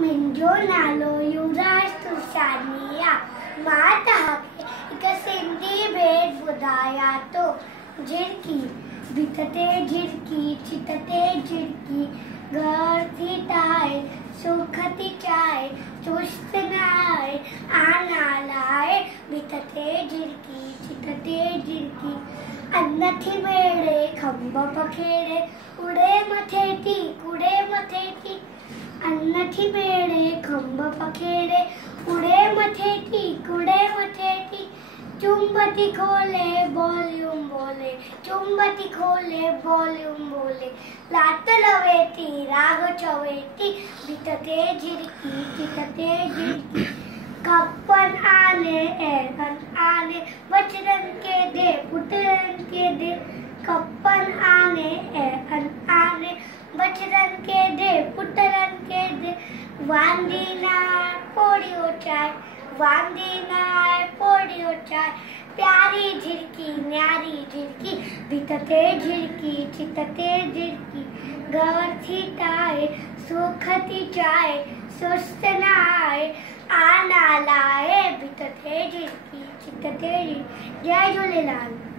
मुंहिंजो नालो युवराज तुलसानी आहे। मां तव्हांखे हिकु सिंधी भेट ॿुधायां थो। झिरकी भित ते झिरकी, छित ते झिरकी, घर थी ठाहे, सुख थी चाहे, चुस्त न आहे, आना लाहे। भित ते झिरकी, छित ते झिरकी, अन्न थी मेड़े, खंभ पखेड़े, उड़े मथे थी, कुड़े मथे थी। अन्न थी मेड़े, खंभ पखेड़े, उड़े मथे थी, कुड़े मथे थी। चुंबती खोले, वॉल्यूम बोले, चुंबती खोले, वॉल्यूम बोले। लात लवे थी, राग चवे थी, भित ते झिरकी, चित ते झिरकी। कप्पन आने, ऐरन आने, बचरन के दे, पुटरन के दे। कप्पन आने, ऐरन आने, बचरन के दे, पुटरन के दे। वांदी नाय पोड़ियो चाय, वांदी नाय पोड़ियो चाय। प्यारी झिरकी, न्यारी झिरकी, भित ते झिरकी, चित ते झिरकी। घर थी ठाहे, सुख थी चाहे, सुस्त न आहे, आना लाहे। भित ते झिरकी, चित ते झिरकी। जय झूलेलाल।